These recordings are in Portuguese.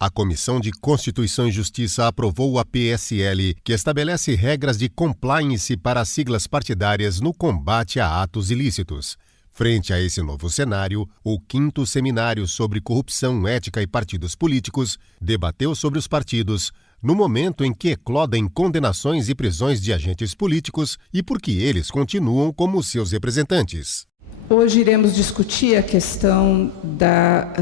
A Comissão de Constituição e Justiça aprovou a PSL, que estabelece regras de compliance para as siglas partidárias no combate a atos ilícitos. Frente a esse novo cenário, o 5º Seminário sobre Corrupção, Ética e Partidos Políticos debateu sobre os partidos, no momento em que eclodem condenações e prisões de agentes políticos e porque eles continuam como seus representantes. Hoje iremos discutir a questão da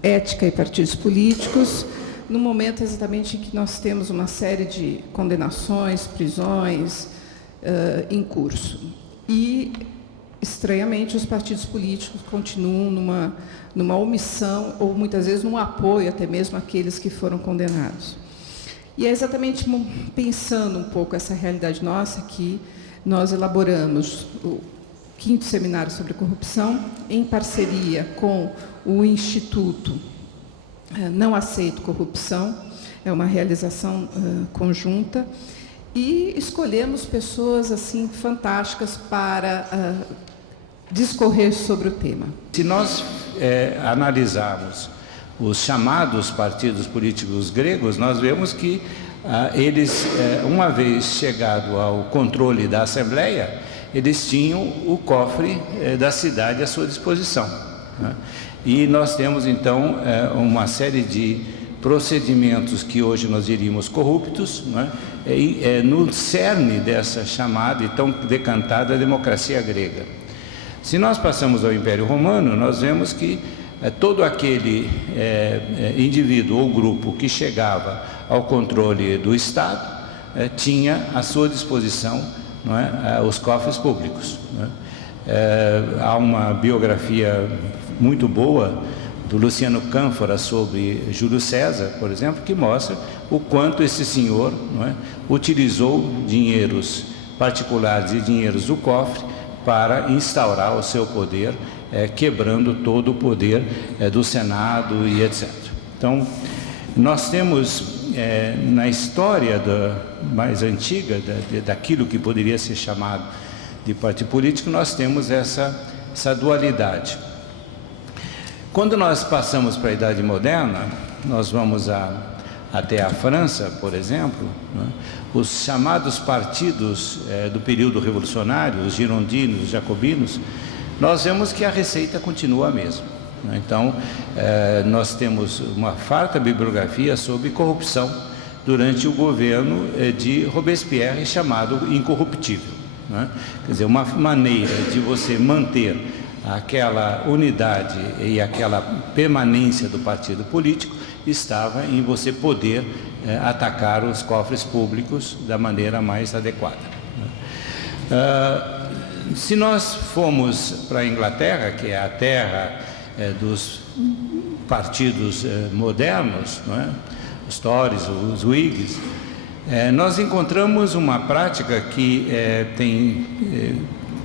ética e partidos políticos, no momento exatamente em que nós temos uma série de condenações, prisões em curso. E, estranhamente, os partidos políticos continuam numa omissão ou, muitas vezes, num apoio até mesmo àqueles que foram condenados. E é exatamente pensando um pouco essa realidade nossa que nós elaboramos o 5º Seminário sobre Corrupção, em parceria com o Instituto Não Aceito Corrupção, é uma realização conjunta, e escolhemos pessoas assim fantásticas para discorrer sobre o tema. Se nós analisarmos os chamados partidos políticos gregos, nós vemos que eles, uma vez chegado ao controle da Assembleia, eles tinham o cofre da cidade à sua disposição, né? E nós temos, então, uma série de procedimentos que hoje nós diríamos corruptos, né? No cerne dessa chamada e tão decantada democracia grega. Se nós passamos ao Império Romano, nós vemos que todo aquele indivíduo ou grupo que chegava ao controle do Estado tinha à sua disposição, não é, os cofres públicos, não é? Há uma biografia muito boa do Luciano Cânfora sobre Júlio César, por exemplo, que mostra o quanto esse senhor, não é, utilizou dinheiros particulares e dinheiros do cofre para instaurar o seu poder, quebrando todo o poder do Senado e etc. Então, nós temos na história mais antiga daquilo que poderia ser chamado de partido político, nós temos essa dualidade. Quando nós passamos para a Idade Moderna, nós vamos até a França, por exemplo, né? Os chamados partidos do período revolucionário, os girondinos, os jacobinos, nós vemos que a receita continua a mesma. Então, nós temos uma farta bibliografia sobre corrupção durante o governo de Robespierre, chamado incorruptível, né? Quer dizer, uma maneira de você manter aquela unidade e aquela permanência do partido político estava em você poder atacar os cofres públicos da maneira mais adequada, né? Se nós formos para a Inglaterra, que é a terra dos partidos modernos, não é? Os Tories, os Whigs, nós encontramos uma prática que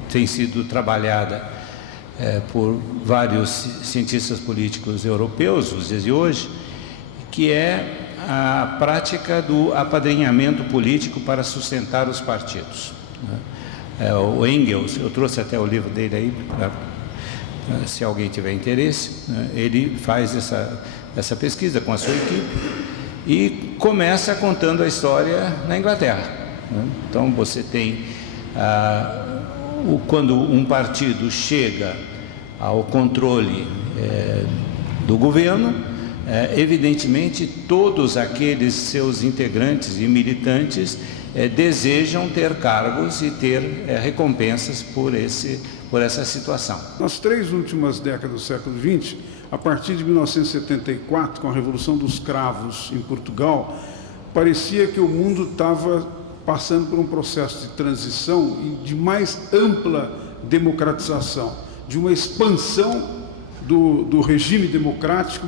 tem sido trabalhada por vários cientistas políticos europeus nos dias de hoje, que é a prática do apadrinhamento político para sustentar os partidos, né? O Engels, eu trouxe até o livro dele aí, se alguém tiver interesse, né? Ele faz essa pesquisa com a sua equipe e começa contando a história na Inglaterra, né? Então você tem quando um partido chega ao controle do governo, evidentemente todos aqueles seus integrantes e militantes desejam ter cargos e ter recompensas por essa situação. Nas 3 últimas décadas do século XX, a partir de 1974, com a Revolução dos Cravos em Portugal, parecia que o mundo estava passando por um processo de transição e de mais ampla democratização, de uma expansão do regime democrático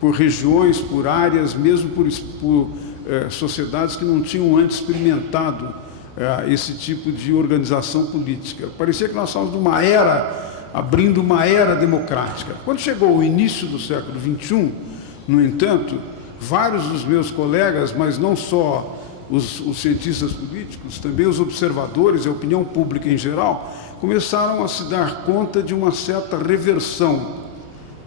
por regiões, por áreas, mesmo por sociedades que não tinham antes experimentado esse tipo de organização política. Parecia que nós estávamos numa era, abrindo uma era democrática. Quando chegou o início do século XXI, no entanto, vários dos meus colegas, mas não só os cientistas políticos, também os observadores e a opinião pública em geral, começaram a se dar conta de uma certa reversão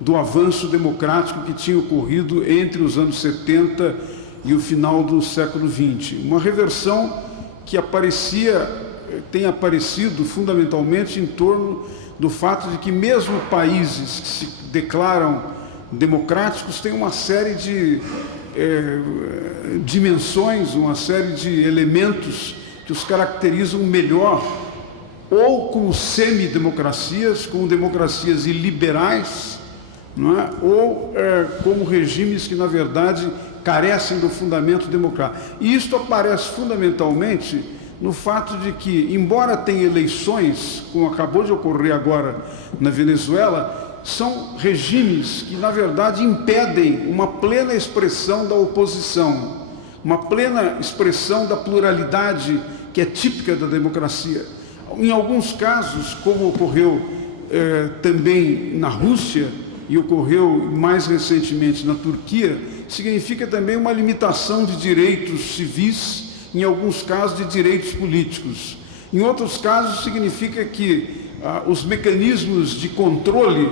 do avanço democrático que tinha ocorrido entre os anos 70 e o final do século XX. Uma reversão que tem aparecido fundamentalmente em torno do fato de que mesmo países que se declaram democráticos têm uma série de dimensões, uma série de elementos que os caracterizam melhor, ou como semidemocracias, como democracias iliberais, não é? Ou como regimes que, na verdade, carecem do fundamento democrático. E isto aparece fundamentalmente no fato de que, embora tenha eleições, como acabou de ocorrer agora na Venezuela, são regimes que, na verdade, impedem uma plena expressão da oposição, uma plena expressão da pluralidade que é típica da democracia. Em alguns casos, como ocorreu também na Rússia e ocorreu mais recentemente na Turquia, significa também uma limitação de direitos civis, em alguns casos de direitos políticos. Em outros casos, significa que os mecanismos de controle,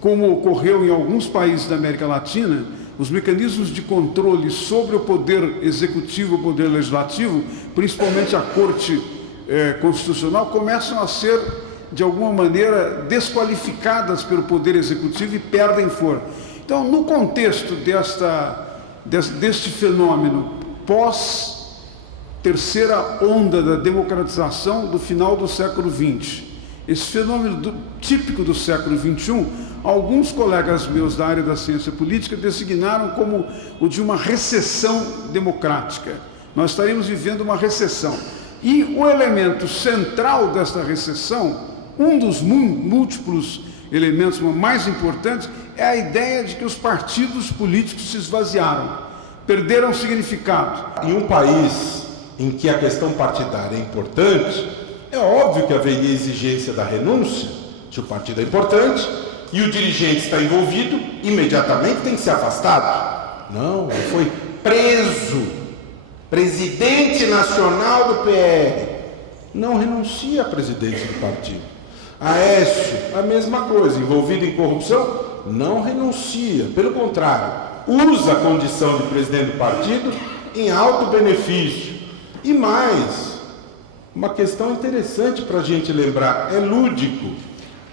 como ocorreu em alguns países da América Latina, os mecanismos de controle sobre o poder executivo e o poder legislativo, principalmente a Corte Constitucional, começam a ser, de alguma maneira, desqualificadas pelo poder executivo e perdem força. Então, no contexto deste fenômeno pós-terceira onda da democratização do final do século XX, esse fenômeno típico do século XXI, alguns colegas meus da área da ciência política designaram como o de uma recessão democrática. Nós estaríamos vivendo uma recessão. E o elemento central desta recessão, um dos múltiplos elementos mais importantes, é a ideia de que os partidos políticos se esvaziaram, perderam significado. Em um país em que a questão partidária é importante, é óbvio que haveria exigência da renúncia, se o partido é importante e o dirigente está envolvido, imediatamente tem que ser afastado. Não, ele foi preso, presidente nacional do PR, não renuncia à presidência do partido. Aécio, a mesma coisa, envolvido em corrupção, não renuncia, pelo contrário, usa a condição de presidente do partido em alto benefício. E mais, uma questão interessante para a gente lembrar, é lúdico.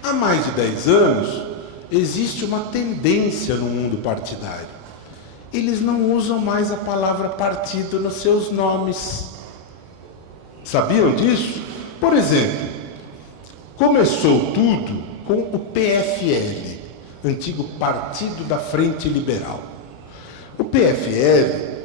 Há mais de 10 anos, existe uma tendência no mundo partidário. Eles não usam mais a palavra partido nos seus nomes. Sabiam disso? Por exemplo, começou tudo com o PFL, antigo Partido da Frente Liberal. O PFL,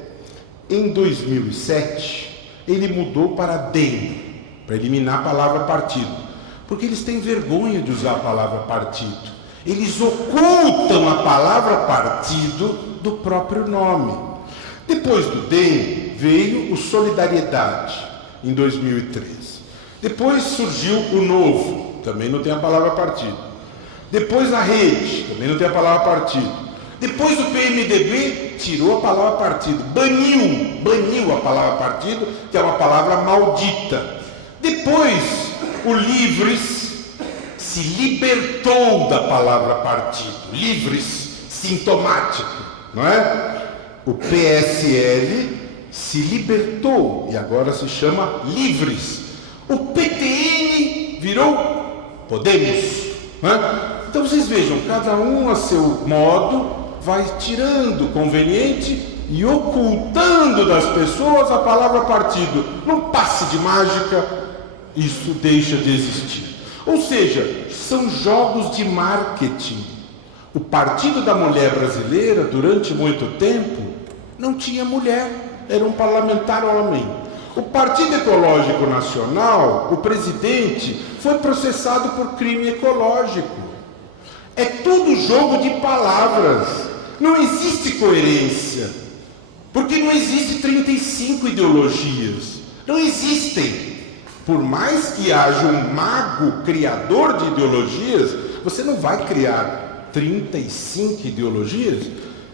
em 2007, ele mudou para DEM, para eliminar a palavra partido, porque eles têm vergonha de usar a palavra partido. Eles ocultam a palavra partido do próprio nome. Depois do DEM veio o Solidariedade, em 2013. Depois surgiu o Novo, também não tem a palavra partido. Depois a Rede, também não tem a palavra partido. Depois o PMDB tirou a palavra partido, baniu a palavra partido, que é uma palavra maldita. Depois o Livres se libertou da palavra partido, Livres, sintomático, não é? O PSL se libertou e agora se chama Livres. O PTN virou Podemos, não é? Então vocês vejam, cada um a seu modo vai tirando o conveniente e ocultando das pessoas a palavra partido. Num passe de mágica, isso deixa de existir. Ou seja, são jogos de marketing. O Partido da Mulher Brasileira, durante muito tempo, não tinha mulher, era um parlamentar homem. O Partido Ecológico Nacional, o presidente, foi processado por crime ecológico. É tudo jogo de palavras. Não existe coerência, porque não existe 35 ideologias. Não existem. Por mais que haja um mago criador de ideologias, você não vai criar 35 ideologias.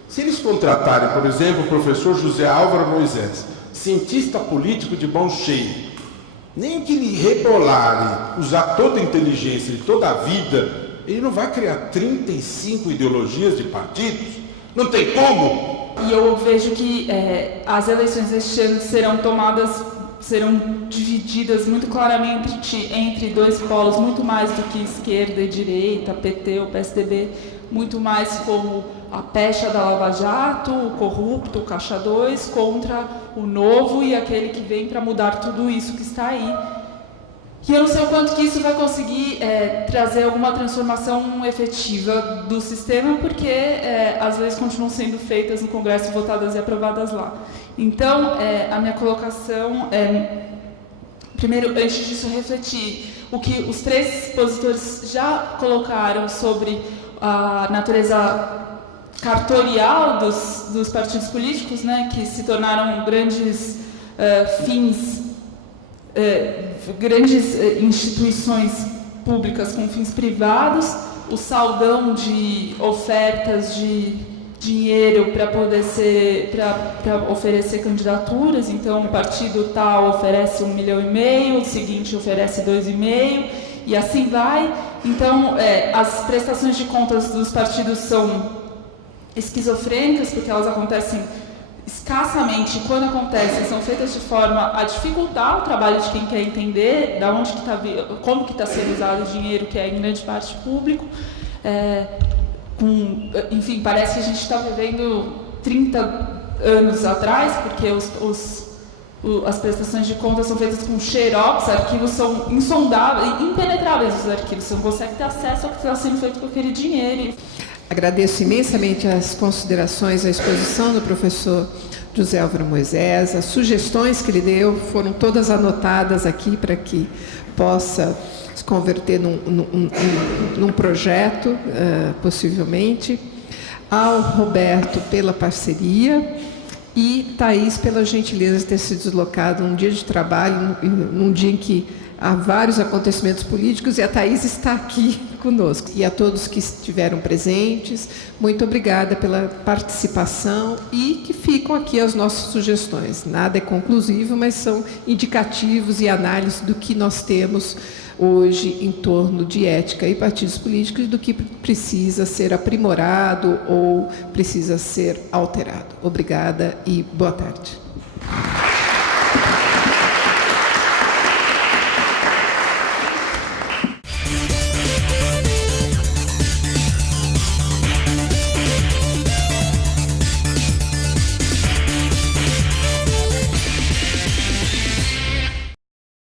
Se eles contratarem, por exemplo, o professor José Álvaro Moisés, cientista político de mão cheia, nem que lhe rebolarem, usar toda a inteligência e toda a vida, ele não vai criar 35 ideologias de partidos. Não tem como. E eu vejo que as eleições deste ano serão divididas muito claramente entre dois polos, muito mais do que esquerda e direita, PT ou PSDB, muito mais como a pecha da Lava Jato, o corrupto, o Caixa 2, contra o novo e aquele que vem para mudar tudo isso que está aí. E eu não sei o quanto que isso vai conseguir trazer alguma transformação efetiva do sistema, porque as leis continuam sendo feitas no Congresso, votadas e aprovadas lá. Então, a minha colocação é, primeiro, antes disso, refletir o que os três expositores já colocaram sobre a natureza cartorial dos partidos políticos, né, que se tornaram grandes fins, grandes instituições públicas com fins privados, o saldão de ofertas de dinheiro para oferecer candidaturas. Então, o partido tal oferece 1,5 milhão, o seguinte oferece 2,5 milhões, e assim vai. Então, as prestações de contas dos partidos são esquizofrênicas, porque elas acontecem escassamente, quando acontecem, são feitas de forma a dificultar o trabalho de quem quer entender da onde que como que está sendo usado o dinheiro, que é em grande parte público. Enfim, parece que a gente está vivendo 30 anos atrás, porque as prestações de contas são feitas com xerox, arquivos são insondáveis, impenetráveis os arquivos, você não consegue ter acesso ao que está sendo feito com aquele dinheiro. Agradeço imensamente as considerações, a exposição do professor José Álvaro Moisés, as sugestões que ele deu foram todas anotadas aqui para que possa se converter num projeto, possivelmente. Ao Roberto pela parceria e Thaís pela gentileza de ter se deslocado num dia de trabalho, num dia em que há vários acontecimentos políticos, e a Thaís está aqui conosco. E a todos que estiveram presentes, muito obrigada pela participação e que ficam aqui as nossas sugestões. Nada é conclusivo, mas são indicativos e análise do que nós temos hoje em torno de ética e partidos políticos, do que precisa ser aprimorado ou precisa ser alterado. Obrigada e boa tarde.